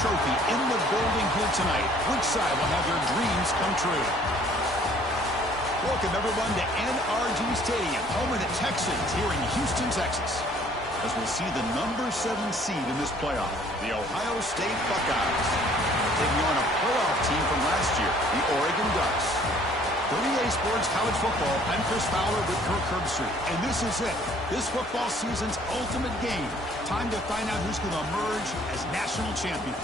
trophy in the building here tonight. Which side will have their dreams come true? Welcome, everyone, to NRG Stadium, home of the Texans here in Houston, Texas, as we'll see the number 7 seed in this playoff, the Ohio State Buckeyes, taking on a playoff team from last year, the Oregon Ducks. For EA Sports College Football, I'm Chris Fowler with Kirk Herbstreit, and this is it. This football season's ultimate game. Time to find out who's going to emerge as national champion.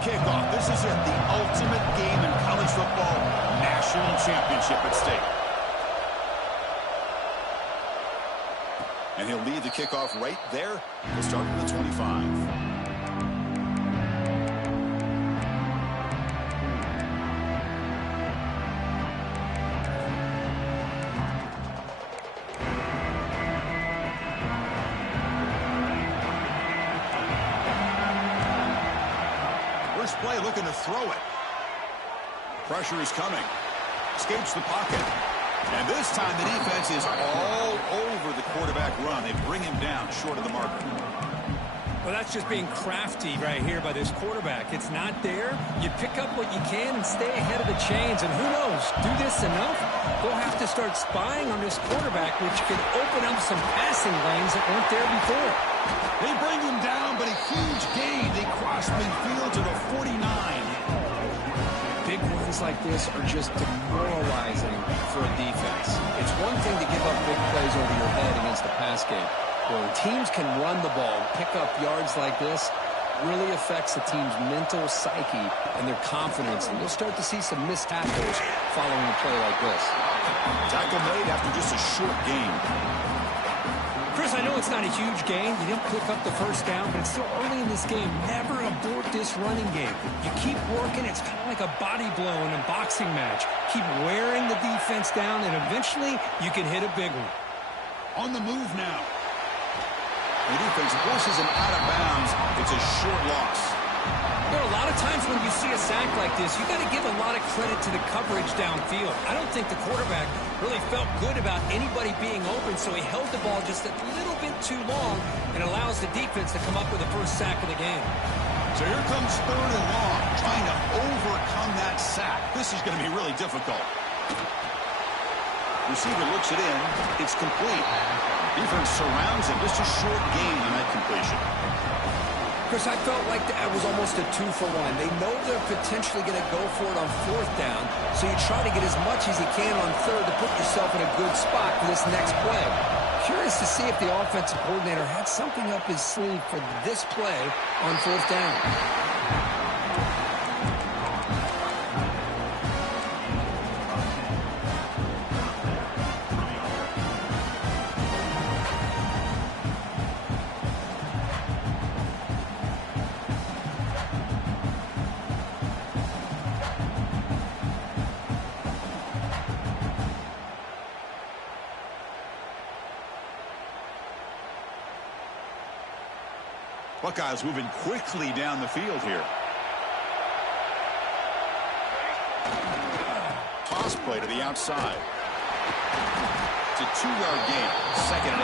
Kickoff. This is it, the ultimate game in college football, national championship at stake. And he'll lead the kickoff right there. We'll start with the 25. Play looking to throw it. Pressure is coming. Escapes the pocket. And this time the defense is all over the quarterback run. They bring him down short of the marker. Well, that's just being crafty right here by this quarterback. It's not there. You pick up what you can and stay ahead of the chains. And who knows, do this enough, they'll have to start spying on this quarterback, which could open up some passing lanes that weren't there before. They bring him down, but a huge gain. They cross midfield to the 49. Big runs like this are just demoralizing for a defense. It's one thing to give up big plays over your head against the pass game. When teams can run the ball, pick up yards like this, really affects the team's mental psyche and their confidence. And you'll start to see some missed tackles following a play like this. Tackle made after just a short gain. Chris, I know it's not a huge gain. You didn't pick up the first down, but it's still early in this game. Never abort this running game. You keep working. It's kind of like a body blow in a boxing match. Keep wearing the defense down, and eventually you can hit a big one. On the move now. The defense forces him out of bounds. It's a short loss. You know, a lot of times when you see a sack like this, you got to give a lot of credit to the coverage downfield. I don't think the quarterback really felt good about anybody being open, so he held the ball just a little bit too long and allows the defense to come up with the first sack of the game. So here comes 3rd and long, trying to overcome that sack. This is going to be really difficult. Receiver looks it in. It's complete. Defense surrounds him. Just a short gain on that completion. Chris, I felt like that was almost a 2-for-1. They know they're potentially going to go for it on 4th down, so you try to get as much as you can on 3rd to put yourself in a good spot for this next play. Curious to see if the offensive coordinator had something up his sleeve for this play on 4th down. Buckeyes moving quickly down the field here. Toss play to the outside. It's a 2-yard gain. 2nd and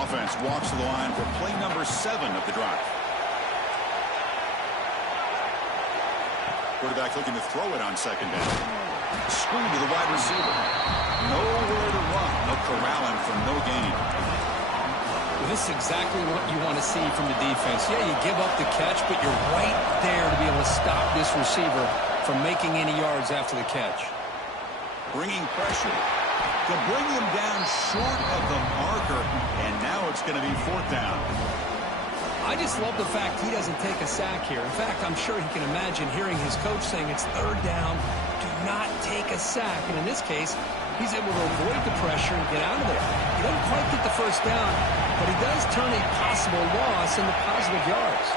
8. Offense walks to the line for play number 7 of the drive. Quarterback looking to throw it on 2nd down. Screen to the wide receiver. Nowhere to run. They'll corral him for no gain. Well, this is exactly what you want to see from the defense. Yeah, you give up the catch, but you're right there to be able to stop this receiver from making any yards after the catch. Bringing pressure to bring him down short of the marker, and now it's going to be 4th down. I just love the fact he doesn't take a sack here. In fact, I'm sure he can imagine hearing his coach saying it's 3rd down, do not take a sack. And in this case, he's able to avoid the pressure and get out of there. He doesn't quite get the 1st down, but he does turn a possible loss into positive yards.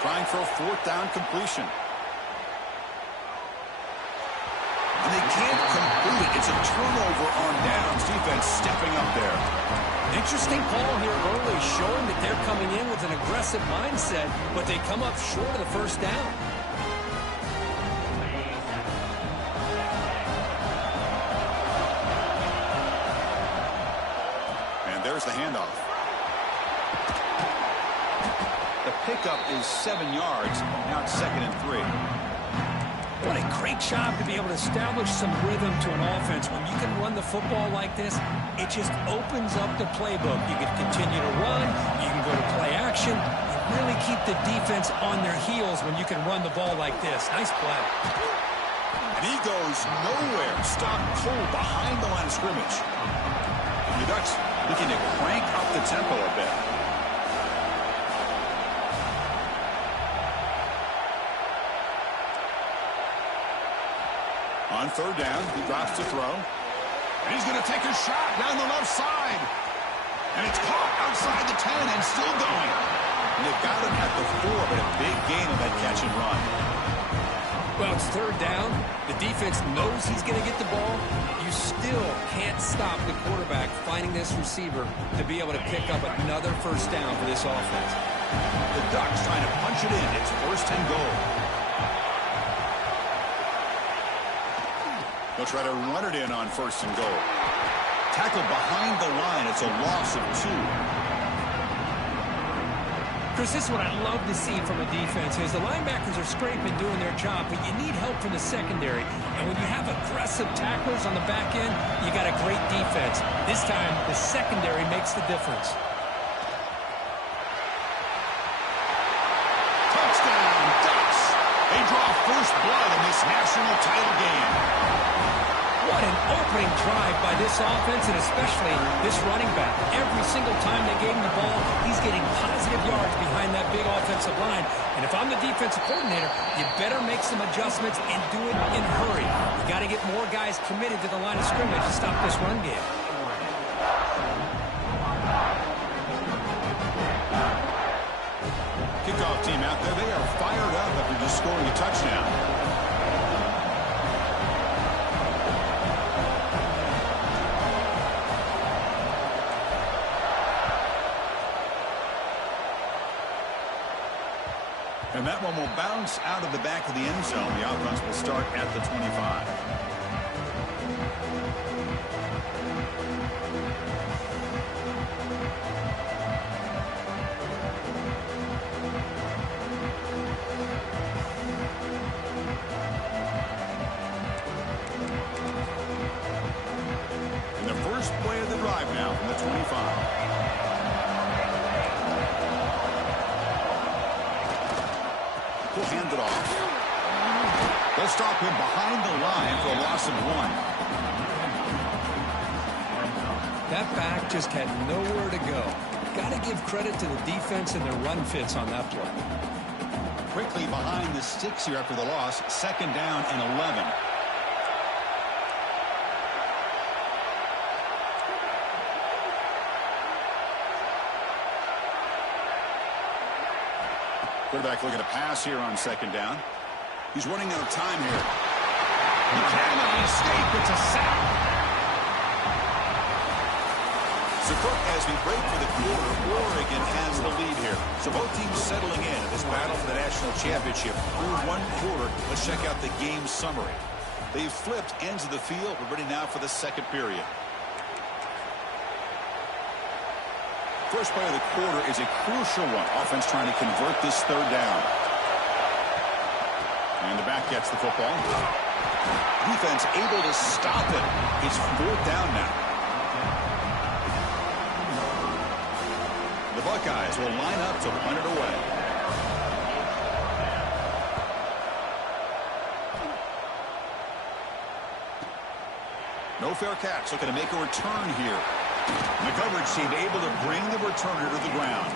Trying for a fourth down completion. And they can't complete it. It's a turnover on downs. Defense stepping up there. Interesting call here early, showing that they're coming in with an aggressive mindset, but they come up short of the first down. And there's the handoff. The pickup is 7 yards. Now it's 2nd and 3. What a great job to be able to establish some rhythm to an offense. When you can run the football like this, it just opens up the playbook. You can continue to run. You can go to play action. You really keep the defense on their heels when you can run the ball like this. Nice play. And he goes nowhere. Stopped cold behind the line of scrimmage. The Ducks looking to crank up the tempo a bit. On 3rd down, he drops to throw. And he's going to take a shot down the left side. And it's caught outside the 10 and still going. And they've got him at the 4, but a big gain on that catch and run. Well, it's 3rd down. The defense knows he's going to get the ball. You still can't stop the quarterback finding this receiver to be able to pick up another first down for this offense. The Ducks trying to punch it in. It's 1st and goal. They'll try to run it in on 1st and goal. Tackle behind the line. It's a loss of 2. Chris, this is what I love to see from a defense is the linebackers are scraping, doing their job, but you need help from the secondary. And when you have aggressive tacklers on the back end, you got a great defense. This time, the secondary makes the difference. Touchdown, Ducks. They draw first blood in this national title game. What an opening drive by this offense, and especially this running back. Every single time they gave him the ball, he's getting positive yards behind that big offensive line. And if I'm the defensive coordinator, you better make some adjustments and do it in a hurry. You got to get more guys committed to the line of scrimmage to stop this run game. Kickoff team out there. They are fired up after just scoring a touchdown. And that one will bounce out of the back of the end zone. The offense will start at the 25. And the first play of the drive now from the 25. Will hand it off. They'll stop him behind the line for a loss of 1. That back just had nowhere to go. Got to give credit to the defense and their run fits on that play. Quickly behind the sticks here after the loss. 2nd down and 11. Quarterback looking to pass here on 2nd down. He's running out of time here. He cannot escape. It's a sack. So Cook has been great for the quarter. Oregon has the lead here. So both teams settling in this battle for the national championship. Through 1 quarter, let's check out the game summary. They've flipped ends of the field. We're ready now for the 2nd period. First play of the quarter is a crucial one. Offense trying to convert this 3rd down. And the back gets the football. Defense able to stop it. It's 4th down now. The Buckeyes will line up to punt it away. No fair catch. Looking to make a return here. And the coverage team able to bring the returner to the ground.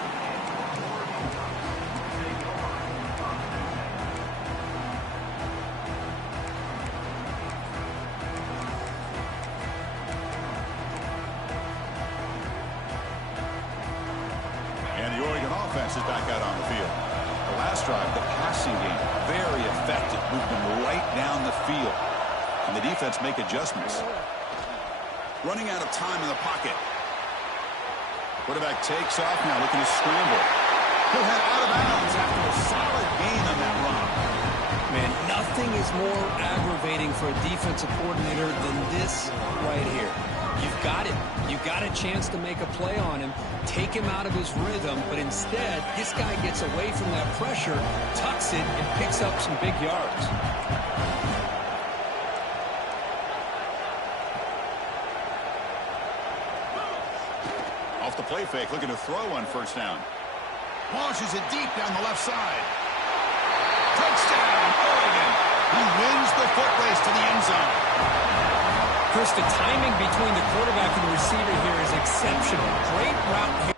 And the Oregon offense is back out on the field. The last last drive, the passing game, very effective. Moved them right down the field. And the defense make adjustments. Running out of time in the pocket. Quarterback takes off now, looking to scramble. He'll head out of bounds after a solid gain on that run. Man, nothing is more aggravating for a defensive coordinator than this right here. You've got it. You've got a chance to make a play on him, take him out of his rhythm, but instead, this guy gets away from that pressure, tucks it, and picks up some big yards. Off the play fake, looking to throw on first down. Launches it deep down the left side. Touchdown, Oregon. He wins the foot race to the end zone. Chris, the timing between the quarterback and the receiver here is exceptional. Great route here.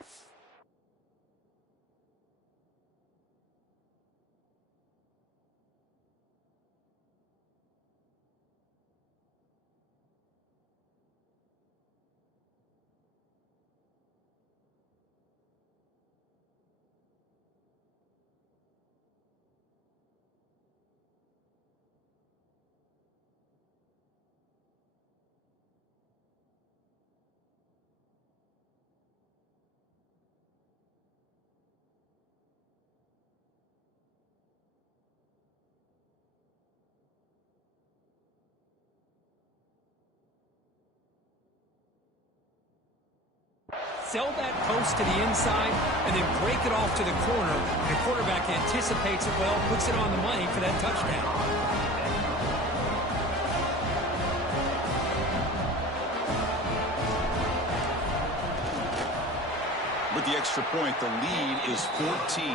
Sell that post to the inside and then break it off to the corner. The quarterback anticipates it well, puts it on the money for that touchdown. With the extra point, the lead is 14.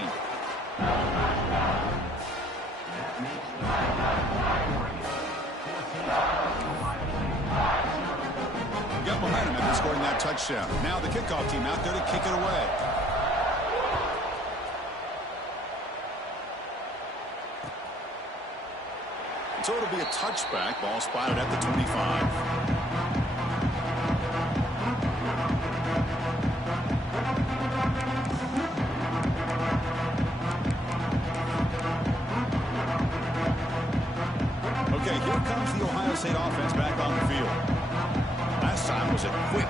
Got momentum after scoring that touchdown. Now the kickoff team out there to kick it away. So it'll be a touchback. Ball spotted at the 25. Okay, here comes the Ohio State offense back on the field. Last time was a quick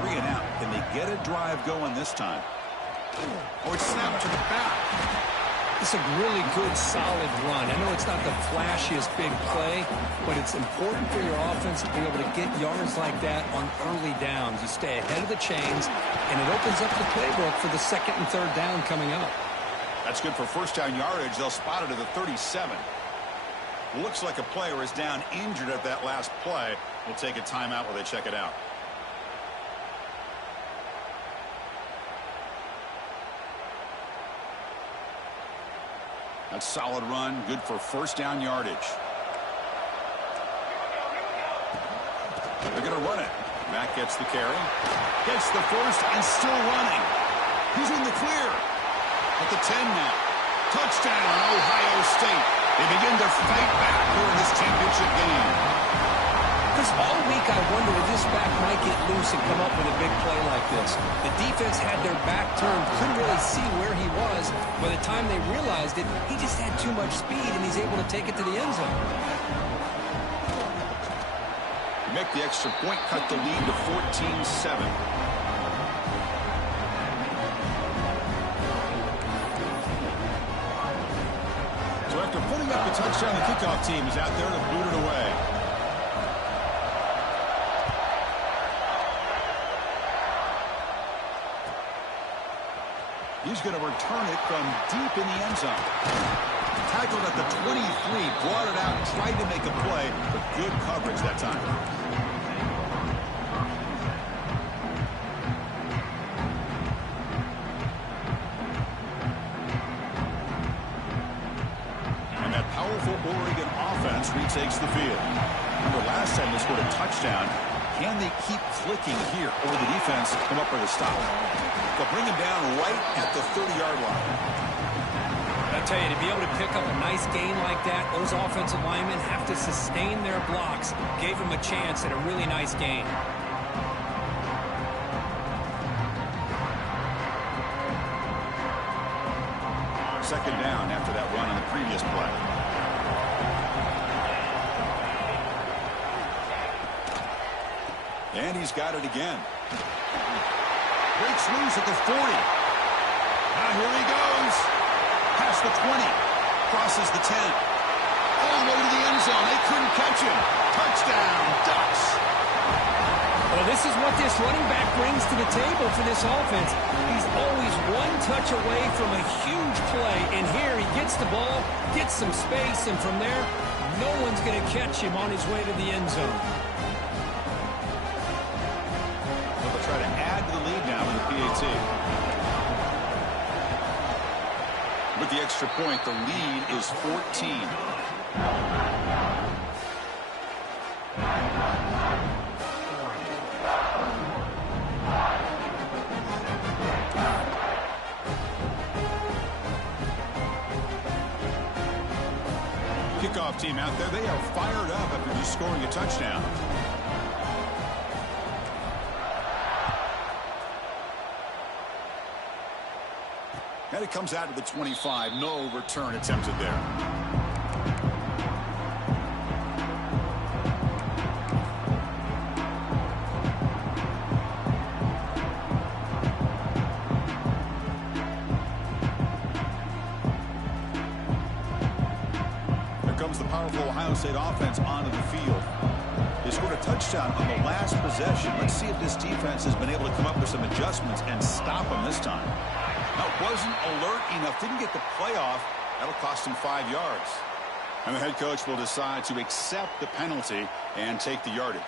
3 and out. Can they get a drive going this time? Or snap to the back. It's a really good, solid run. I know it's not the flashiest big play, but it's important for your offense to be able to get yards like that on early downs. You stay ahead of the chains, and it opens up the playbook for the second and third down coming up. That's good for first down yardage. They'll spot it at the 37. Looks like a player is down injured at that last play. We'll take a timeout while they check it out. That's solid run, good for first down yardage. They're going to run it. Mack gets the carry. Gets the first and still running. He's in the clear. At the 10 now. Touchdown, Ohio State. They begin to fight back here in this championship game. Because all week I wonder if this back might get loose and come up with a big play like this. The defense had their back turned, couldn't really see where he was. By the time they realized it, he just had too much speed, and he's able to take it to the end zone. Make the extra point, cut the lead to 14-7. So after putting up the touchdown, the kickoff team is out there to boot it away. He's going to return it from deep in the end zone. Tackled at the 23, brought it out, tried to make a play, but good coverage that time. And that powerful Oregon offense retakes the field. Remember last time they scored a touchdown. Can they keep clicking here, or will the defense come up with a stop? They'll bring him down right at the 30-yard line. I tell you, to be able to pick up a nice gain like that, those offensive linemen have to sustain their blocks. Gave him a chance at a really nice gain. Second down after that run on the previous play. And he's got it again. Breaks loose at the 40. Now here he goes. Past the 20. Crosses the 10. All the way to the end zone. They couldn't catch him. Touchdown, Ducks. Well, this is what this running back brings to the table for this offense. He's always one touch away from a huge play. And here he gets the ball, gets some space, and from there, no one's going to catch him on his way to the end zone. They'll try to add to the lead now in the PAT. With the extra point, the lead is 14. Kickoff team out there, they are fired up after just scoring a touchdown. And it comes out to the 25. No return attempted there. Here comes the powerful Ohio State offense onto the field. They scored a touchdown on the last possession. Let's see if this defense has been able to come up with some adjustments and stop them this time. Wasn't alert enough, didn't get the playoff. That'll cost him 5 yards. And the head coach will decide to accept the penalty and take the yardage.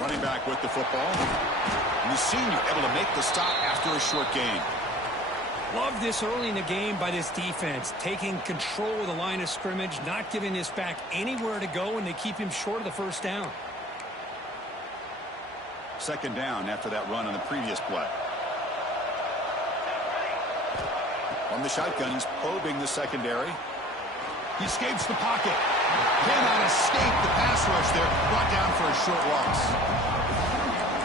Running back with the football. And the senior able to make the stop after a short gain. Love this early in the game by this defense, taking control of the line of scrimmage, not giving this back anywhere to go, and they keep him short of the first down. Second down after that run on the previous play. On the shotgun, he's probing the secondary. He escapes the pocket. Cannot escape the pass rush there. Brought down for a short loss.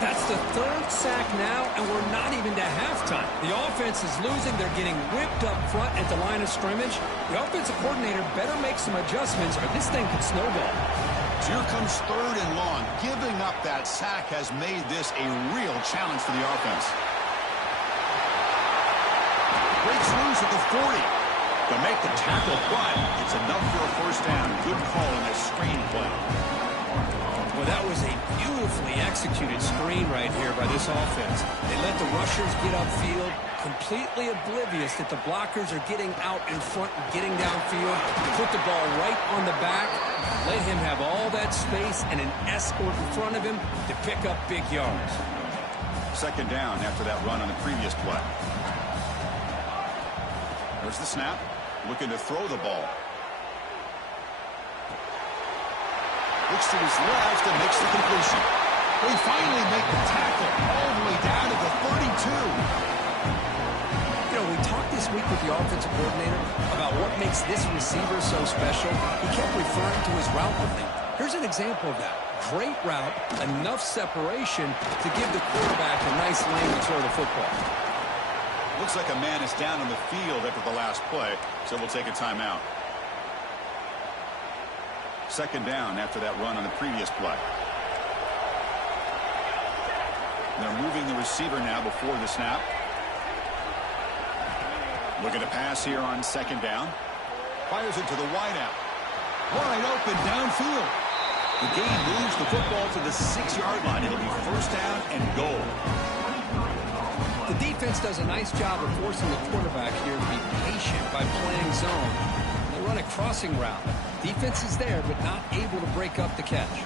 That's the third sack now, and we're not even to halftime. The offense is losing. They're getting whipped up front at the line of scrimmage. The offensive coordinator better make some adjustments, or this thing could snowball. So here comes third and long. Giving up that sack has made this a real challenge for the offense. Breaks loose at the 40. To make the tackle, but it's enough for a first down. Good call in this screen play. Well, that was a beautifully executed screen right here by this offense. They let the rushers get upfield, completely oblivious that the blockers are getting out in front and getting downfield. Put the ball right on the back, let him have all that space and an escort in front of him to pick up big yards. Second down after that run on the previous play. There's the snap, looking to throw the ball. Looks to his left and makes the completion. We finally make the tackle all the way down to the 32. You know, we talked this week with the offensive coordinator about what makes this receiver so special. He kept referring to his route running. Here's an example of that. Great route, enough separation to give the quarterback a nice lane to throw the football. Looks like a man is down on the field after the last play, so we'll take a timeout. Second down after that run on the previous play. They're moving the receiver now before the snap. Looking to pass here on second down. Fires it to the wideout. Wide open downfield. The game moves the football to the 6-yard line. It'll be first down and goal. The defense does a nice job of forcing the quarterback here to be patient by playing zone. They run a crossing route. Defense is there, but not able to break up the catch.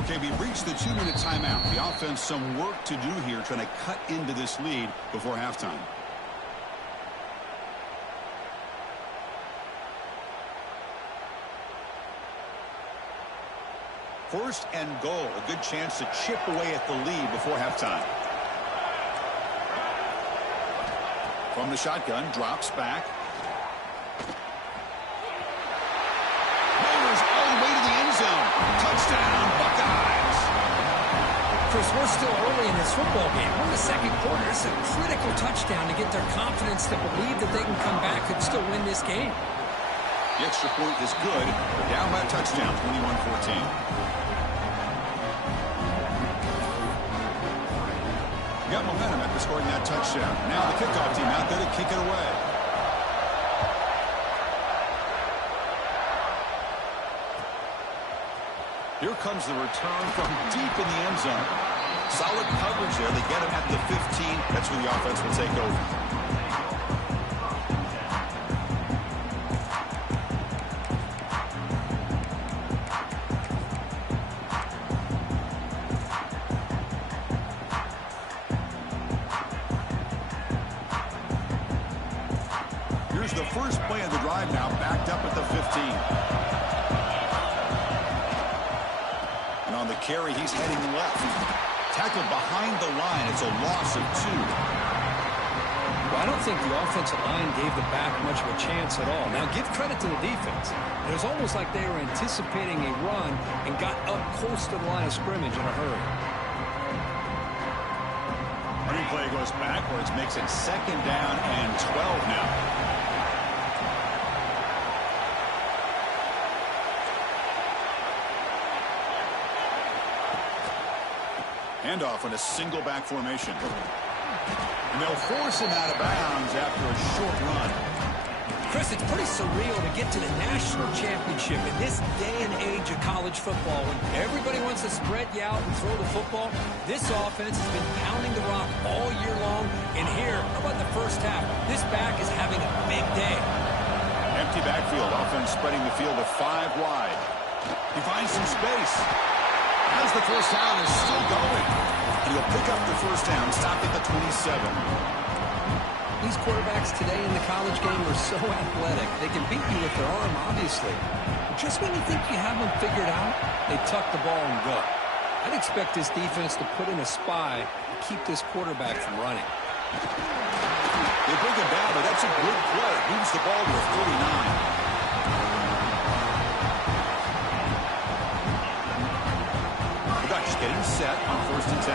Okay, we reached the 2-minute timeout. The offense some work to do here, trying to cut into this lead before halftime. First and goal, a good chance to chip away at the lead before halftime. From the shotgun, drops back. Rolls all the way to the end zone. Touchdown, Buckeyes. Chris, we're still early in this football game. We're in the second quarter. It's a critical touchdown to get their confidence to believe that they can come back and still win this game. The extra point is good. They're down by a touchdown, 21-14. Got momentum after scoring that touchdown. Now the kickoff team out there to kick it away. Here comes the return from deep in the end zone. Solid coverage there. They get him at the 15. That's where the offense will take over. The first play of the drive now backed up at the 15. And on the carry, he's heading left. Tackled behind the line. It's a loss of 2. Well, I don't think the offensive line gave the back much of a chance at all. Now, give credit to the defense. It was almost like they were anticipating a run and got up close to the line of scrimmage in a hurry. Running play goes backwards, makes it 2nd down and 12 now. Handoff in a single back formation. And they'll force him out of bounds after a short run. Chris, it's pretty surreal to get to the national championship in this day and age of college football when everybody wants to spread you out and throw the football. This offense has been pounding the rock all year long. And here, how about the first half? This back is having a big day. Empty backfield. Offense spreading the field to 5 wide. He finds some space. As the first down is still going. And he'll pick up the first down, stop at the 27. These quarterbacks today in the college game are so athletic. They can beat you with their arm, obviously. But just when you think you have them figured out, they tuck the ball and go. I'd expect this defense to put in a spy and keep this quarterback from running. They bring him down, but that's a good play. Moves the ball to a 49. Getting set on 1st and 10.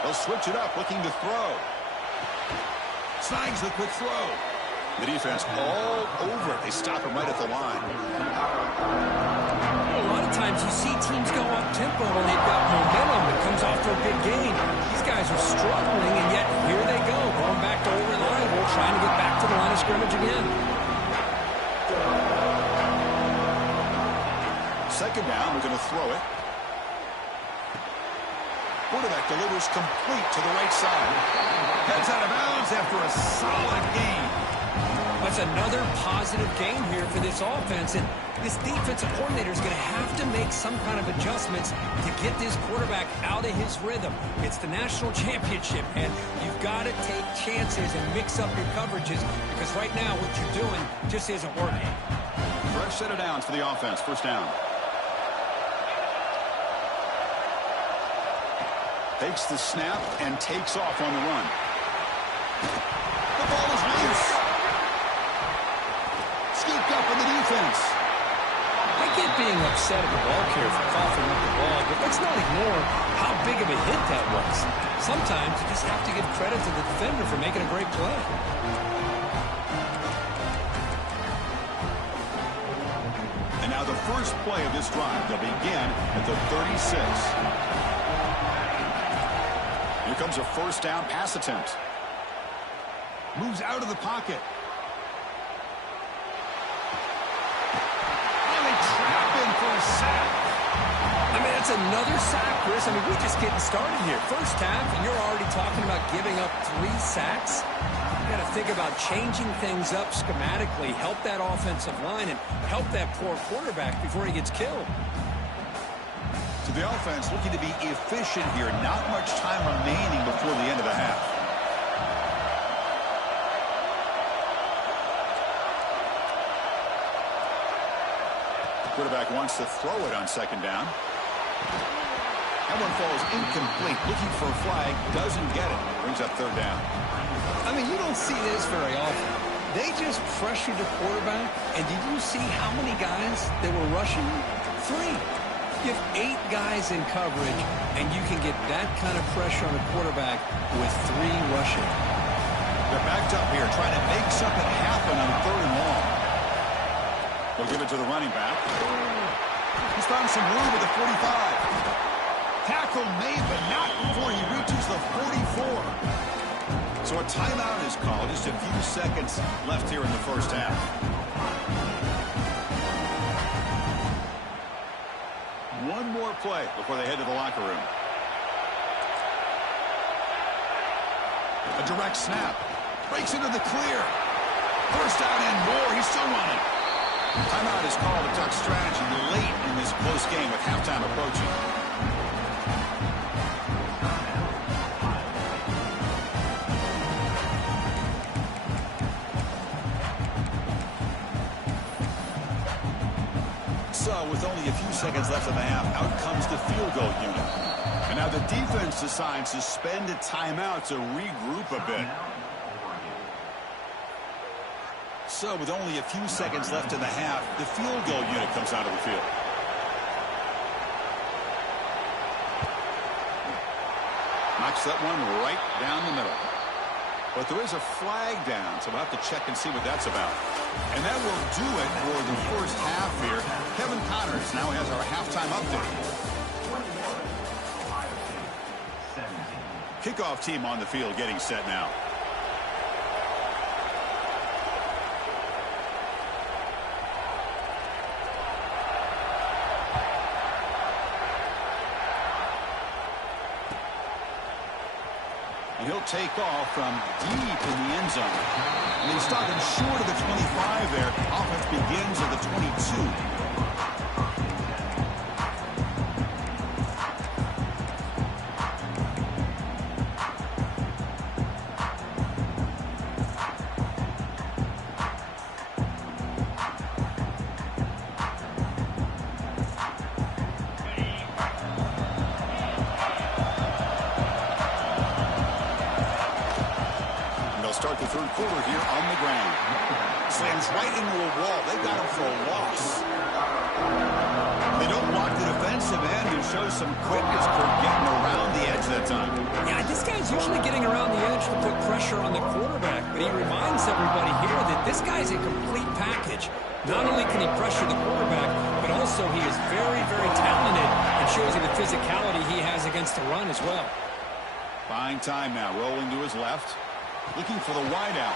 They'll switch it up, looking to throw. Snags the quick throw. The defense all over it. They stop him right at the line. A lot of times you see teams go up-tempo when they've got momentum that comes off to a big game. These guys are struggling, and yet here they go, going back to over-reliable, trying to get back to the line of scrimmage again. 2nd down, we're going to throw it. Quarterback delivers complete to the right side. Heads out of bounds after a solid gain. That's another positive game here for this offense, and this defensive coordinator is going to have to make some kind of adjustments to get this quarterback out of his rhythm. It's the national championship, and you've got to take chances and mix up your coverages because right now what you're doing just isn't working. Fresh set of downs for the offense. First down. Takes the snap and takes off on the run. The ball is loose. Scooped up in the defense. I get being upset at the ball carrier for coughing up the ball, but let's not ignore how big of a hit that was. Sometimes you just have to give credit to the defender for making a great play. And now the first play of this drive. They'll begin at the 36. Here comes a first down pass attempt. Moves out of the pocket. And they trap him for a sack. I mean, that's another sack, Chris. I mean, we're just getting started here. First half, and you're already talking about giving up 3 sacks. You got to think about changing things up schematically, help that offensive line, and help that poor quarterback before he gets killed. So the offense looking to be efficient here. Not much time remaining before the end of the half. The quarterback wants to throw it on 2nd down. That one falls incomplete. Looking for a flag. Doesn't get it. Brings up third down. I mean, you don't see this very often. They just pressured the quarterback, and did you see how many guys they were rushing? 3. You have 8 guys in coverage, and you can get that kind of pressure on a quarterback with 3 rushing. They're backed up here, trying to make something happen on third and long. They'll give it to the running back. He's found some room at the 45. Tackle made, but not before he reaches the 44. So a timeout is called. Just a few seconds left here in the first half. One more play before they head to the locker room. A direct snap. Breaks into the clear. First down and more. He's still running. Timeout is called. A duck strategy late in this close game with halftime approaching. So with only a few seconds left in the half, out comes the field goal unit. And now the defense decides to spend a timeout to regroup a bit. So with only a few seconds left in the half, the field goal unit comes out of the field. Knocks that one right down the middle. But there is a flag down, so we'll have to check and see what that's about. And that will do it for the first half here. Kevin Connors now has our halftime update. Kickoff team on the field getting set now. And he'll take off from deep in the end zone. And he's stopping short of the 25 there. Offense begins at the 22. Start the third quarter here on the ground. Slams right into a wall. They got him for a loss. They don't block the defensive end and show some quickness for getting around the edge that time. Yeah, this guy's usually getting around the edge to put pressure on the quarterback, but he reminds everybody here that this guy's a complete package. Not only can he pressure the quarterback, but also he is very, very talented and shows you the physicality he has against the run as well. Buying time now, rolling to his left. Looking for the wideout.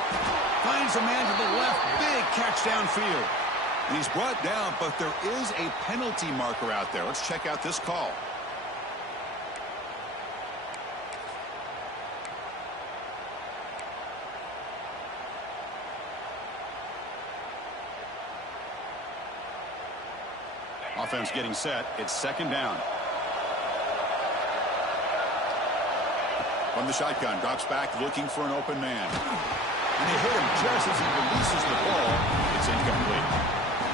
Finds a man to the left. Big catch downfield. And he's brought down, but there is a penalty marker out there. Let's check out this call. Offense getting set. It's second down. From the shotgun, drops back, looking for an open man. And they hit him just as he releases the ball. It's incomplete.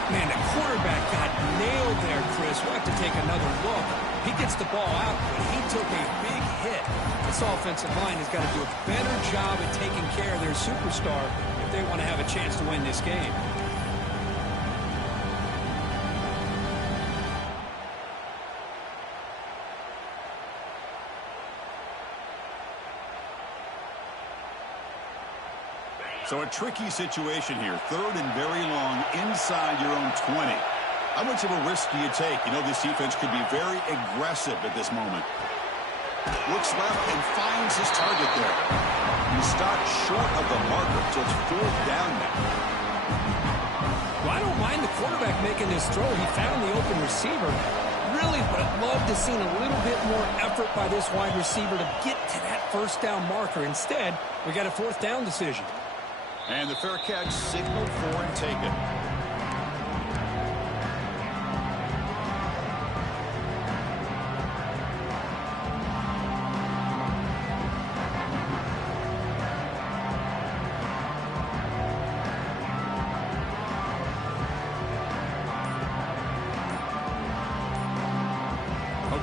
Man, the quarterback got nailed there, Chris. We'll have to take another look. He gets the ball out, but he took a big hit. This offensive line has got to do a better job at taking care of their superstar if they want to have a chance to win this game. So a tricky situation here. Third and very long inside your own 20. How much of a risk do you take? You know, this defense could be very aggressive at this moment. Looks left and finds his target there. He stopped short of the marker, so it's fourth down now. Well, I don't mind the quarterback making this throw. He found the open receiver. Really would have loved to see a little bit more effort by this wide receiver to get to that first down marker. Instead, we got a fourth down decision. And the fair catch signaled for and taken.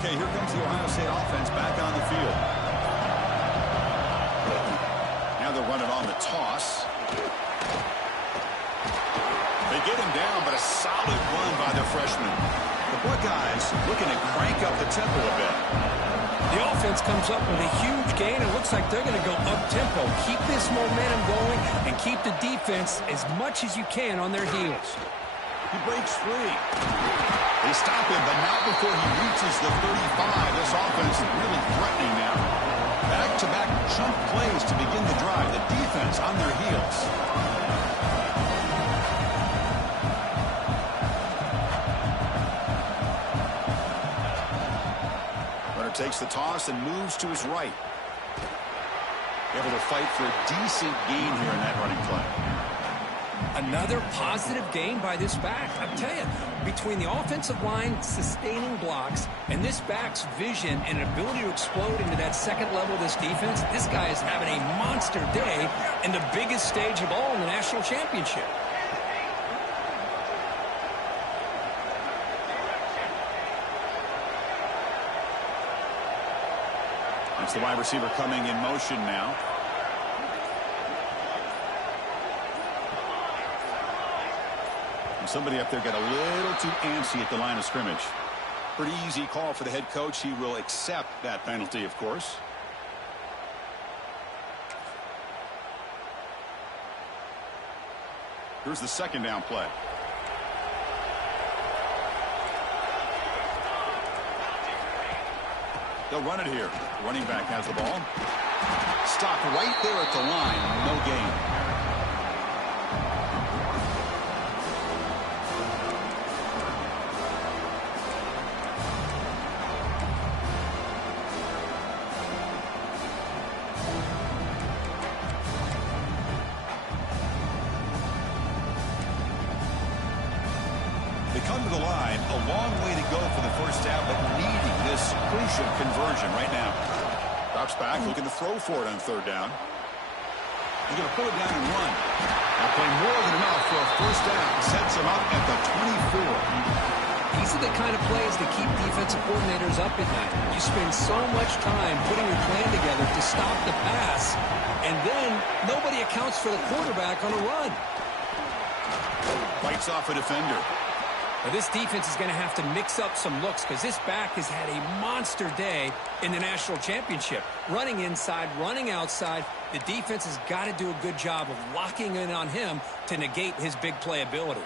Okay, here comes the Ohio State offense back on the field. Now they'll run it on the toss. They get him down, but a solid run by the freshman. The Buckeyes looking to crank up the tempo a bit. The offense comes up with a huge gain. It looks like they're going to go up-tempo. Keep this momentum going and keep the defense as much as you can on their heels. He breaks free. They stop him, but not before he reaches the 35. This offense is really threatening now. Back-to-back chunk plays to begin the drive. The defense on their heels. Runner takes the toss and moves to his right. Able to fight for a decent gain here in that running play. Another positive gain by this back. I'll tell you, between the offensive line sustaining blocks and this back's vision and ability to explode into that second level of this defense, this guy is having a monster day in the biggest stage of all in the national championship. That's the wide receiver coming in motion now. Somebody up there got a little too antsy at the line of scrimmage. Pretty easy call for the head coach. He will accept that penalty, of course. Here's the second down play. They'll run it here. Running back has the ball. Stopped right there at the line. No gain. They come to the line, a long way to go for the first down, but needing this crucial conversion right now. Drops back, looking to throw for it on third down. He's going to pull it down and run. Now play more than enough for a first down. Sets him up at the 24. These are the kind of plays that keep defensive coordinators up at night. You spend so much time putting your plan together to stop the pass, and then nobody accounts for the quarterback on a run. Bites off a defender. Now this defense is going to have to mix up some looks because this back has had a monster day in the national championship. Running inside, running outside. The defense has got to do a good job of locking in on him to negate his big play ability.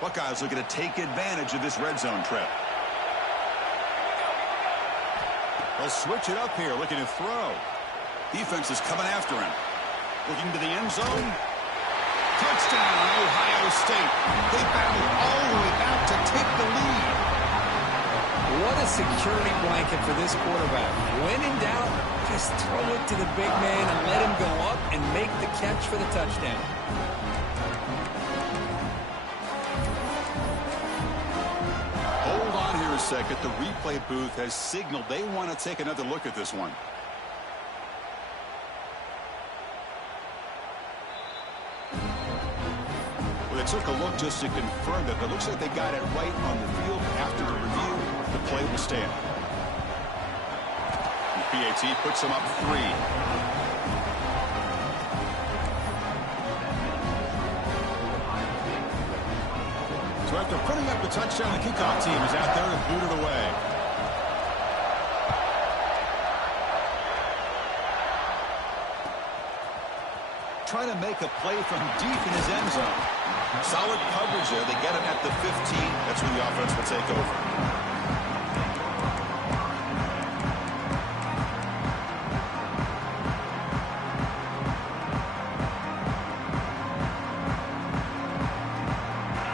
Buckeyes looking to take advantage of this red zone trip. They'll switch it up here, looking to throw. Defense is coming after him. Looking to the end zone. Touchdown, Ohio State. They battle all the way back to take the lead. What a security blanket for this quarterback. When in doubt, just throw it to the big man and let him go up and make the catch for the touchdown. Hold on here a second. The replay booth has signaled they want to take another look at this one. They took a look just to confirm that. It looks like they got it right on the field. After the review, the play will stand. The PAT puts them up 3. So after putting up the touchdown, the kickoff team is out there to boot it away. Trying to make a play from deep in his end zone. Solid coverage there. They get him at the 15. That's when the offense will take over.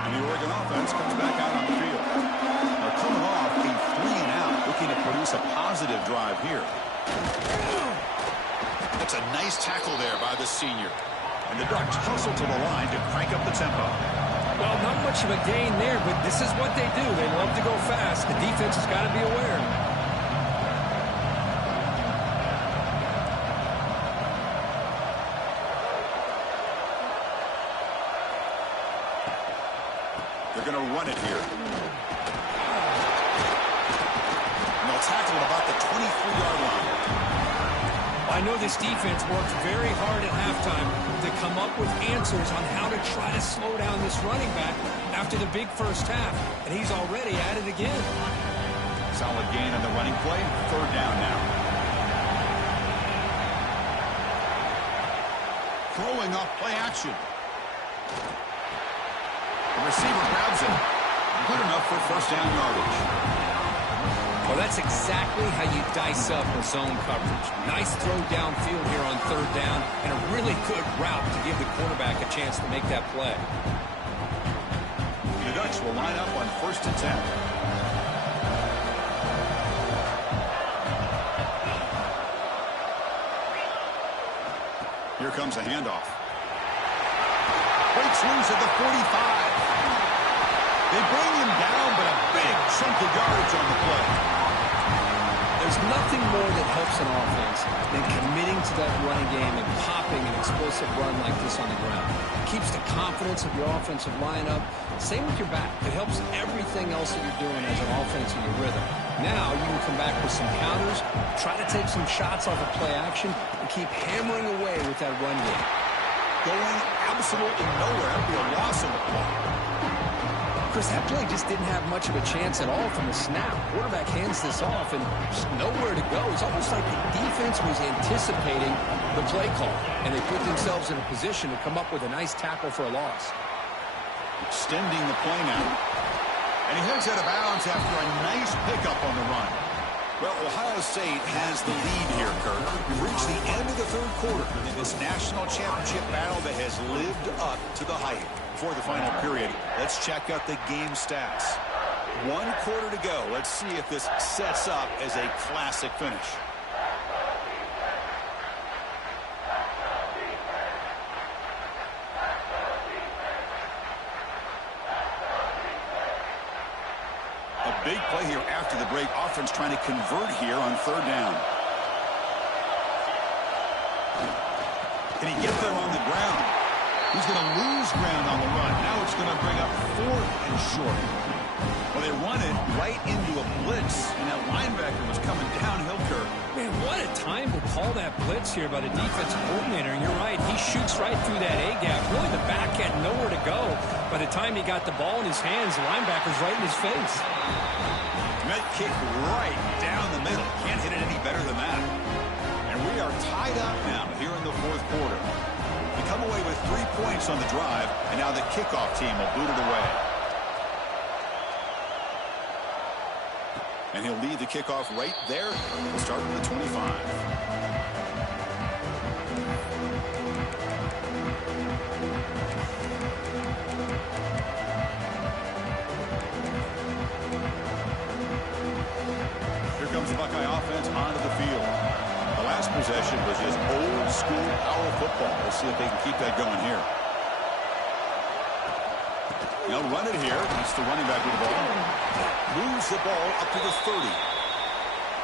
And the Oregon offense comes back out on the field. They're coming off a 3-and-out, looking to produce a positive drive here. That's a nice tackle there by the senior. And the Ducks hustle to the line to crank up the tempo. Well, not much of a gain there, but this is what they do. They love to go fast. The defense has got to be aware. They're going to run it here. And they'll tackle it about the 23-yard line. I know this defense worked very hard at halftime to come up with answers on how to try to slow down this running back after the big first half, and he's already at it again. Solid gain on the running play. Third down now. Throwing off play action. The receiver grabs it. Good enough for first down yardage. Well, that's exactly how you dice up a zone coverage. Nice throw downfield here on third down, and a really good route to give the quarterback a chance to make that play. The Ducks will line up on 1st and 10. Here comes a handoff. Breaks loose at the 45. They bring him down, but a big chunk of yardage on the play. There's nothing more that helps an offense than committing to that running game and popping an explosive run like this on the ground. It keeps the confidence of your offensive lineup. Same with your back. It helps everything else that you're doing as an offense in your rhythm. Now you can come back with some counters, try to take some shots off of play action, and keep hammering away with that run game. Going absolutely nowhere. That'd be a loss of the play. Chris, that play just didn't have much of a chance at all from the snap. Quarterback hands this off and just nowhere to go. It's almost like the defense was anticipating the play call, and they put themselves in a position to come up with a nice tackle for a loss. Extending the play now. And he heads out of bounds after a nice pickup on the run. Well, Ohio State has the lead here, Kirk. We've reached the end of the third quarter in this national championship battle that has lived up to the hype. Before the final period, let's check out the game stats. 1 quarter to go. Let's see if this sets up as a classic finish. A big play here after the break. Offense trying to convert here on third down. Can he get there on the ground? He's going to lose ground on the run. Now it's going to bring up 4th and short. Well, they run it right into a blitz, and that linebacker was coming downhill, Kirk. Man, what a time to call that blitz here by the defensive coordinator. And you're right, he shoots right through that A-gap. Really, the back had nowhere to go. By the time he got the ball in his hands, the linebacker's right in his face. That kick right down the middle. Can't hit it any better than that. And we are tied up now here in the 4th quarter. We come away with 3 points on the drive, and now the kickoff team will boot it away. And he'll lead the kickoff right there. We'll start with the 25. Here comes the Buckeye offense onto the field. The last possession was just old school power football. We'll see if they can keep that going here. They'll run it here. That's the running back with the ball. Moves the ball up to the 30.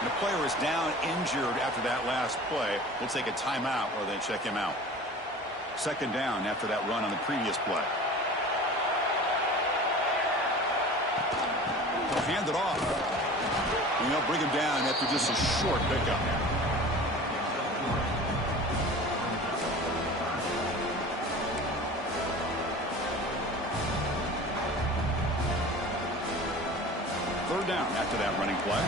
And the player is down injured after that last play. We'll take a timeout or they check him out. 2nd down after that run on the previous play. They'll hand it off. And they'll bring him down after just a short pickup. Third down after that running play.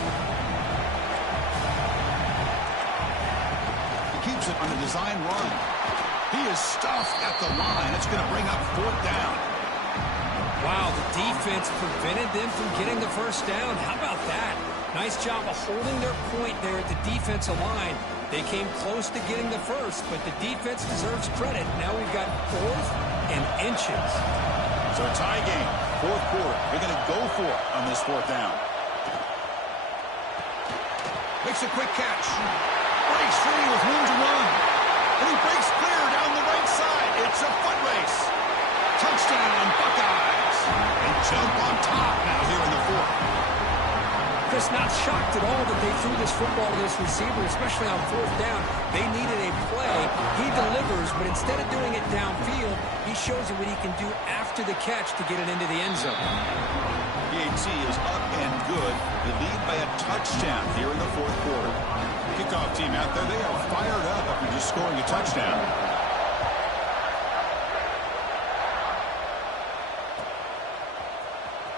He keeps it on a design run. He is stuffed at the line. It's going to bring up 4th down. Wow, the defense prevented them from getting the first down. How about that? Nice job of holding their point there at the defensive line. They came close to getting the first, but the defense deserves credit. Now we've got 4th and inches. So a tie game, 4th quarter. They're going to go for it on this 4th down. Makes a quick catch. Breaks free with room to run. And he breaks clear down the right side. It's a foot race. Touchdown, Buckeyes. They jump on top now here in the 4th. Chris, not shocked at all that they threw this football to this receiver, especially on fourth down. They needed a play. He delivers, but instead of doing it downfield, he shows you what he can do after the catch to get it into the end zone. PAT is up and good. They lead by a touchdown here in the fourth quarter. Kickoff team out there, they are fired up after just scoring a touchdown.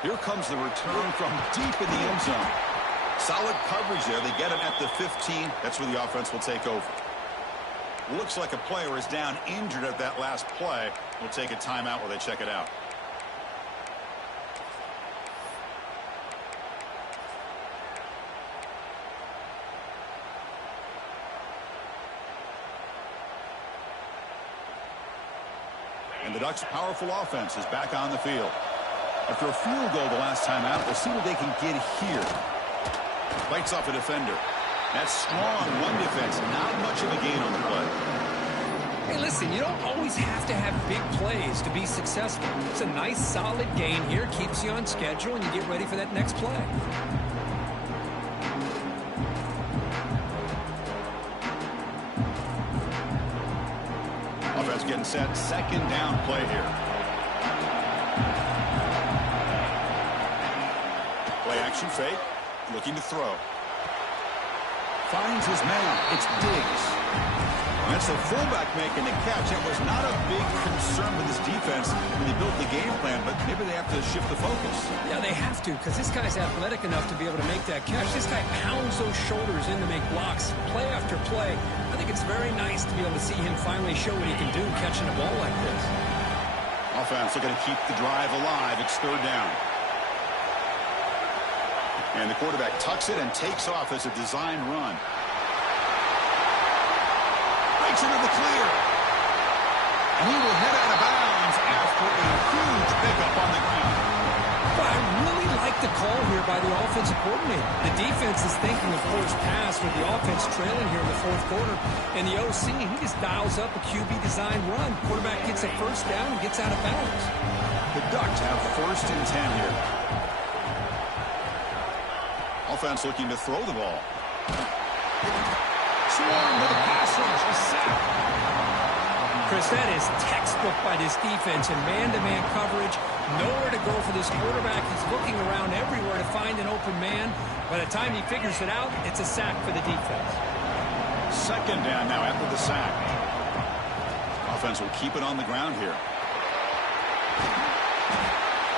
Here comes the return from deep in the end zone. Solid coverage there. They get it at the 15. That's where the offense will take over. Looks like a player is down injured at that last play. We'll take a timeout while they check it out. And the Ducks' powerful offense is back on the field. After a field goal the last time out, we'll see what they can get here. Bites off a defender. That's strong run defense. Not much of a gain on the play. Hey, listen, you don't always have to have big plays to be successful. It's a nice, solid gain here. Keeps you on schedule, and you get ready for that next play. Offense getting set. Second down play here. Play action fake. Looking to throw. Finds his man. It's Diggs. That's the fullback making the catch. It was not a big concern for this defense when they built the game plan, but maybe they have to shift the focus. Yeah, they have to, because this guy's athletic enough to be able to make that catch. This guy pounds those shoulders in to make blocks play after play. I think it's very nice to be able to see him finally show what he can do catching a ball like this. Offense looking to keep the drive alive. It's third down. And the quarterback tucks it and takes off as a design run. Breaks into the clear. And he will head out of bounds after a huge pickup on the ground. But I really like the call here by the offensive coordinator. The defense is thinking, of course, pass with the offense trailing here in the fourth quarter. And the OC, he just dials up a QB design run. Quarterback gets a first down and gets out of bounds. The Ducks have first and 10 here. Offense looking to throw the ball. Swarm with a pass rush. A sack. Chris, that is textbook by this defense in man-to-man coverage. Nowhere to go for this quarterback. He's looking around everywhere to find an open man. By the time he figures it out, it's a sack for the defense. Second down now after the sack. Offense will keep it on the ground here.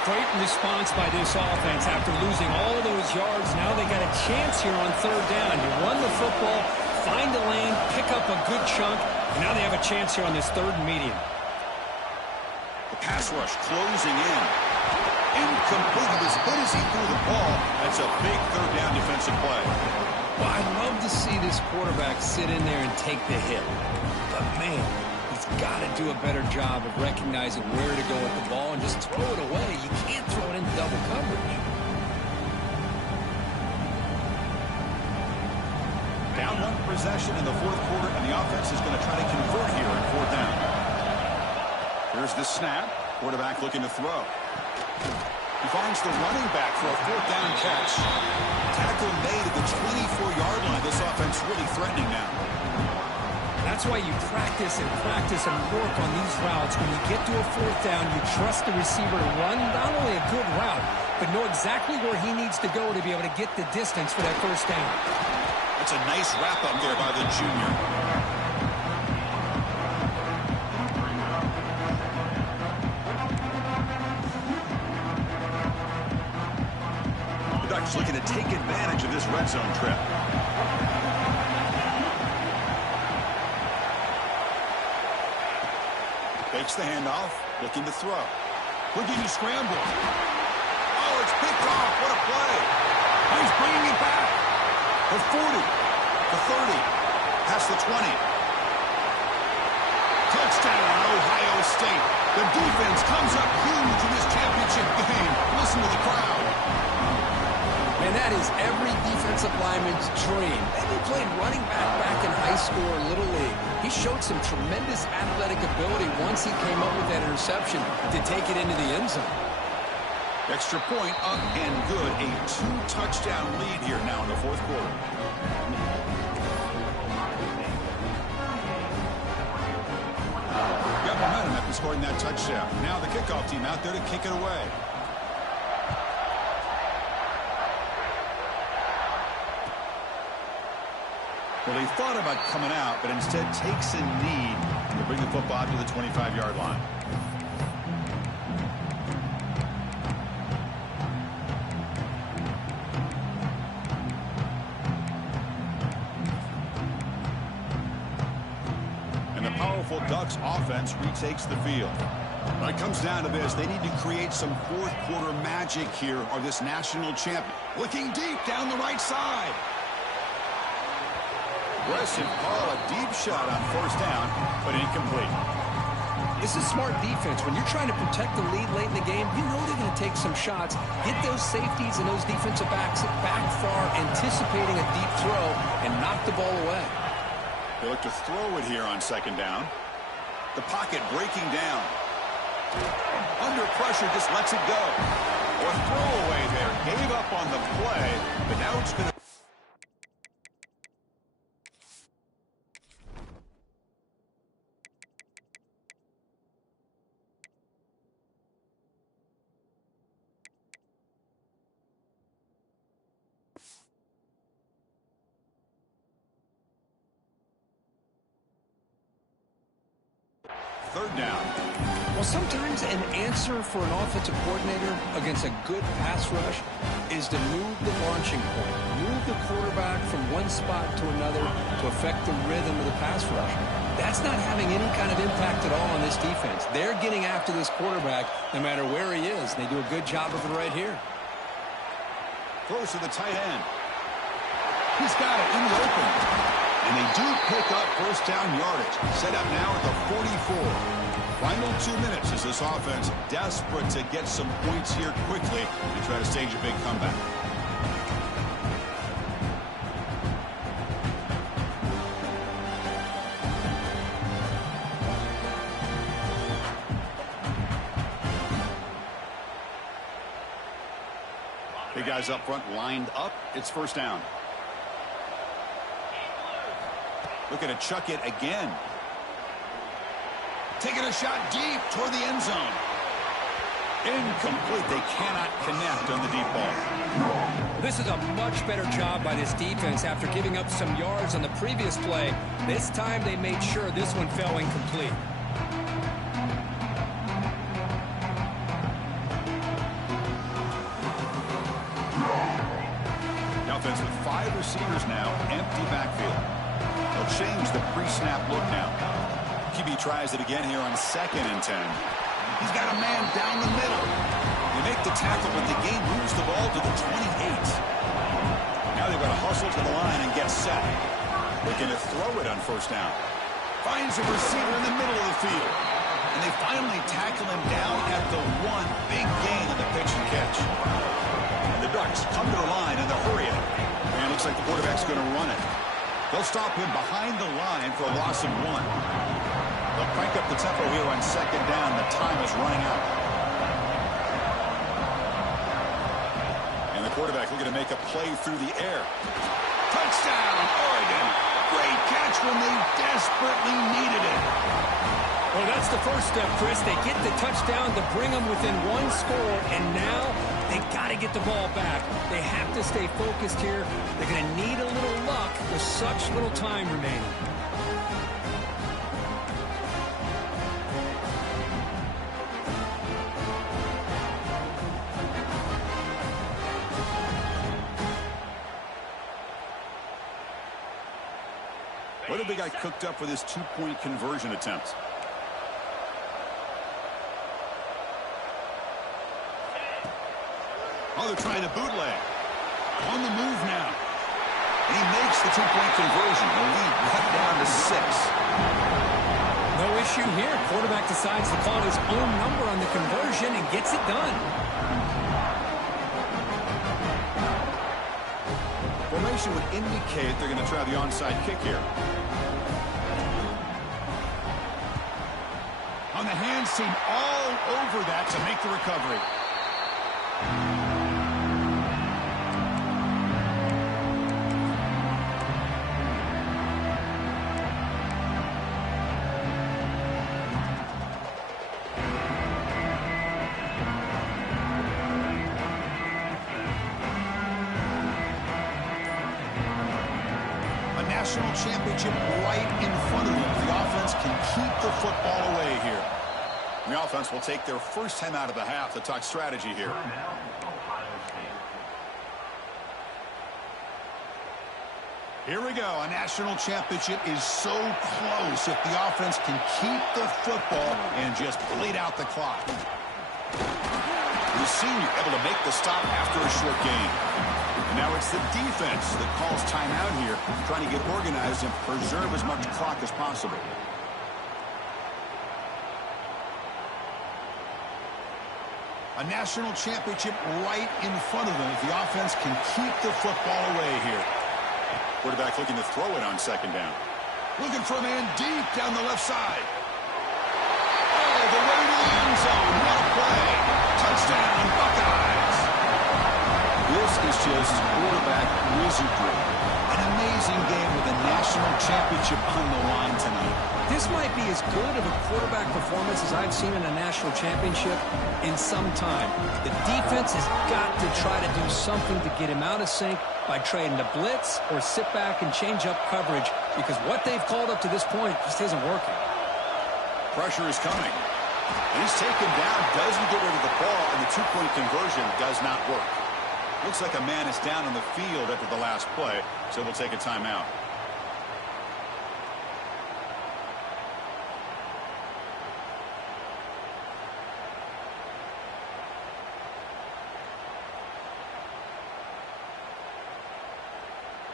Great response by this offense after losing all those yards. Now they got a chance here on third down. You run the football, find a lane, pick up a good chunk, and now they have a chance here on this third and medium. The pass rush closing in. Incomplete. As good as he threw the ball, that's a big third down defensive play. Well, I'd love to see this quarterback sit in there and take the hit. But, man, he's got to do a better job of recognizing where to go with the ball and just throw it away. You can't throw it into double coverage. Down one possession in the fourth quarter, and the offense is going to try to convert here on fourth down. Here's the snap. Quarterback looking to throw. He finds the running back for a fourth down catch. Tackle made at the 24-yard line. This offense really threatening now. That's why you practice and work on these routes. When you get to a fourth down, you trust the receiver to run not only a good route, but know exactly where he needs to go to be able to get the distance for that first down. That's a nice wrap-up there by the junior. The Ducks looking to take advantage of this red zone trip. Fakes the handoff, looking to throw. Looking to scramble. Oh, it's picked off. What a play. He's bringing it back. The 40, the 30, past the 20. Touchdown, Ohio State. The defense comes up huge in this championship game. Listen to the crowd. Man, that is every defensive lineman's dream. And he played running back in high school or Little League. He showed some tremendous athletic ability once he came up with that interception to take it into the end zone. Extra point up and good. A 2-touchdown lead here now in the fourth quarter. Got momentum after scoring that touchdown. Now the kickoff team out there to kick it away. Well, he thought about coming out, but instead takes a knee to bring the football to the 25-yard line. And the powerful Ducks offense retakes the field. When it comes down to this, they need to create some fourth-quarter magic here, or this national champion. Looking deep down the right side. Aggressive call, a deep shot on first down, but incomplete. This is smart defense. When you're trying to protect the lead late in the game, you know they're going to take some shots, get those safeties and those defensive backs back far, anticipating a deep throw, and knock the ball away. They look to throw it here on second down. The pocket breaking down. Under pressure, just lets it go. Or throwaway there. Gave up on the play, but now it's going to... Third down. Well, sometimes an answer for an offensive coordinator against a good pass rush is to move the launching point, move the quarterback from one spot to another to affect the rhythm of the pass rush. That's not having any kind of impact at all on this defense. They're getting after this quarterback no matter where he is. They do a good job of it right here. Throws to the tight end. He's got it in the open. And they do pick up first down yardage. Set up now at the 44. Final 2 minutes as this offense desperate to get some points here quickly and try to stage a big comeback. Big guys up front lined up. It's first down. Looking to chuck it again. Taking a shot deep toward the end zone. Incomplete. They cannot connect on the deep ball. This is a much better job by this defense after giving up some yards on the previous play. This time they made sure this one fell incomplete. The offense with 5 receivers now. Empty backfield. They'll change the pre-snap look now. QB tries it again here on 2nd and 10. He's got a man down the middle. They make the tackle, but the game moves the ball to the 28. Now they've got to hustle to the line and get set. Looking to throw it on first down. Finds a receiver in the middle of the field. And they finally tackle him down at the 1. Big gain on the pitch and catch. And the Ducks come to the line in the hurry up. And it looks like the quarterback's going to run it. They'll stop him behind the line for a loss of 1. They'll crank up the tempo here on second down. The time is running out. And the quarterback looking to make a play through the air. Touchdown, Oregon. Great catch when they desperately needed it. Well, that's the first step, Chris. They get the touchdown to bring them within 1 score, and now they've got to get the ball back. They have to stay focused here. They're going to need a little luck with such little time remaining. What have they got cooked up for this 2-point conversion attempt? Oh, they're trying to bootleg. On the move now. And he makes the 2-point conversion. The lead cut down to 6. No issue here. Quarterback decides to call his own number on the conversion and gets it done. Formation would indicate they're going to try the onside kick here. On the hands team all over that to make the recovery. national championship right in front of them if the offense can keep the football away here. The offense will take their first time out of the half to talk strategy here. Here we go. A national championship is so close if the offense can keep the football and just bleed out the clock. The senior able to make the stop after a short game. And now it's the defense that calls timeout here, trying to get organized and preserve as much clock as possible. A national championship right in front of them if the offense can keep the football away here. Quarterback looking to throw it on second down. Looking for a man deep down the left side. Oh, the way to the end zone. What a play. Touchdown, Buckeyes. This is just quarterback wizardry. An amazing game with a national championship on the line tonight. This might be as good of a quarterback performance as I've seen in a national championship in some time. The defense has got to try to do something to get him out of sync by trading the blitz or sit back and change up coverage, because what they've called up to this point just isn't working. Pressure is coming. And he's taken down, doesn't get rid of the ball, and the two-point conversion does not work. Looks like a man is down on the field after the last play, so we'll take a timeout.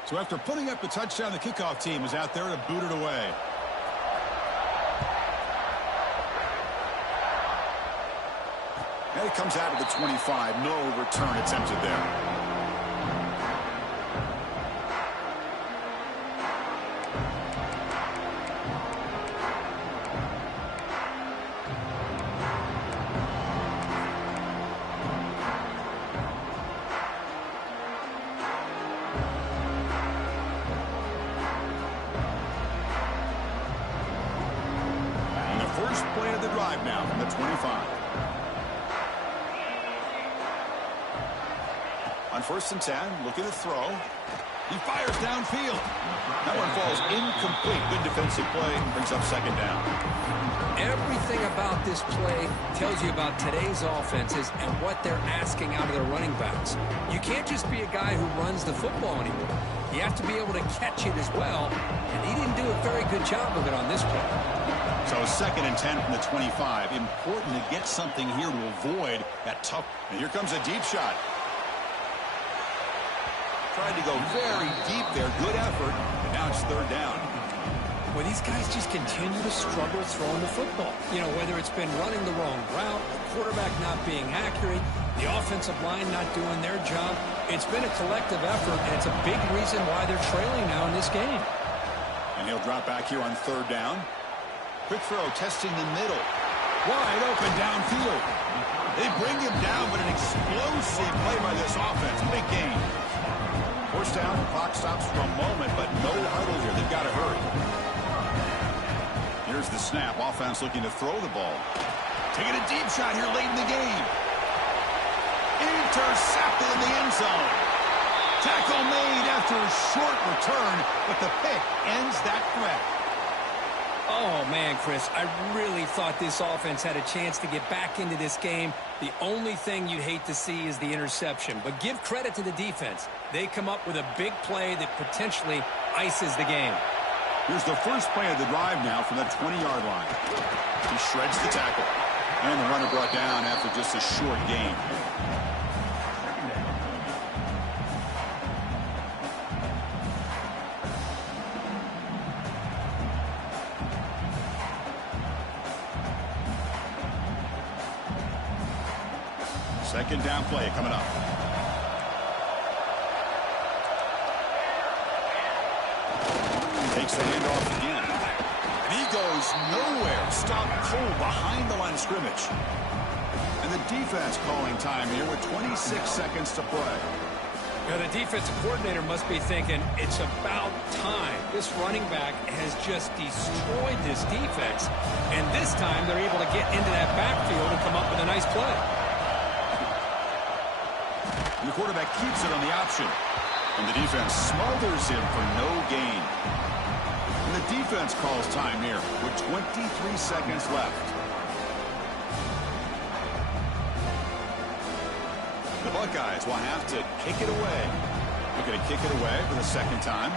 So after putting up the touchdown, the kickoff team is out there to boot it away. And it comes out of the 25. No return attempted there. Play of the drive now from the 25. On 1st and 10, looking to throw. He fires downfield. That one falls incomplete. Good defensive play. Brings up second down. Everything about this play tells you about today's offenses and what they're asking out of their running backs. You can't just be a guy who runs the football anymore. You have to be able to catch it as well, and he didn't do a very good job of it on this play. So 2nd and 10 from the 25. Important to get something here to avoid that tough. And here comes a deep shot. Tried to go very deep there. Good effort. And now it's 3rd down. Well, these guys just continue to struggle throwing the football. You know, whether it's been running the wrong route, the quarterback not being accurate, the offensive line not doing their job. It's been a collective effort, and it's a big reason why they're trailing now in this game. And he'll drop back here on 3rd down. Quick throw, testing the middle. Wide open downfield. They bring him down, but an explosive play by this offense. Big game. First down, clock stops for a moment, but no huddle here. They've got to hurry. Here's the snap. Offense looking to throw the ball. Taking a deep shot here late in the game. Intercepted in the end zone. Tackle made after a short return, but the pick ends that threat. Oh, man, Chris, I really thought this offense had a chance to get back into this game. The only thing you'd hate to see is the interception. But give credit to the defense. They come up with a big play that potentially ices the game. Here's the first play of the drive now from the 20-yard line. He shreds the tackle. And the runner brought down after just a short gain. Second down play coming up. Takes the handoff again. And he goes nowhere. Stop cold behind the line of scrimmage. And the defense calling time here with 26 seconds to play. Now, the defensive coordinator must be thinking, it's about time. This running back has just destroyed this defense. And this time, they're able to get into that backfield and come up with a nice play. And the quarterback keeps it on the option. And the defense smothers him for no gain. And the defense calls time here with 23 seconds left. The Buckeyes will have to kick it away. They're going to kick it away for the second time.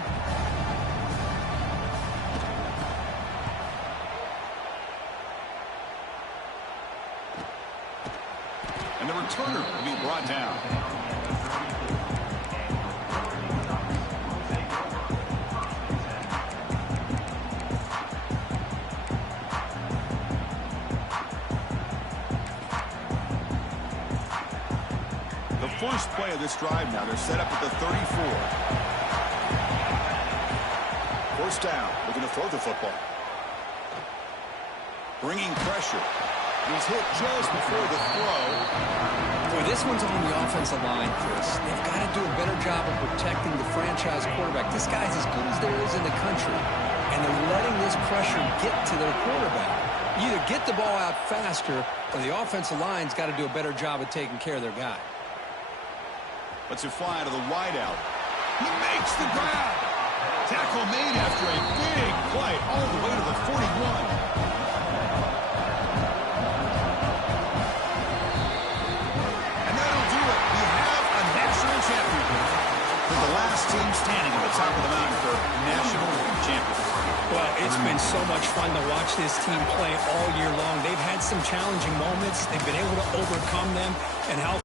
And the returner will be brought down. The first play of this drive now, they're set up at the 34. First down, looking to throw the football. Bringing pressure. He's hit just before the throw. Boy, this one's on the offensive line, Chris. They've got to do a better job of protecting the franchise quarterback. This guy's as good as there is in the country, and they're letting this pressure get to their quarterback. You either get the ball out faster, or the offensive line's got to do a better job of taking care of their guy. Let's it fly to the wideout. He makes the grab. Tackle made after a big play all the way to the 41. The last team standing at the top of the mountain for national championship. Well, it's been so much fun to watch this team play all year long. They've had some challenging moments. They've been able to overcome them, and how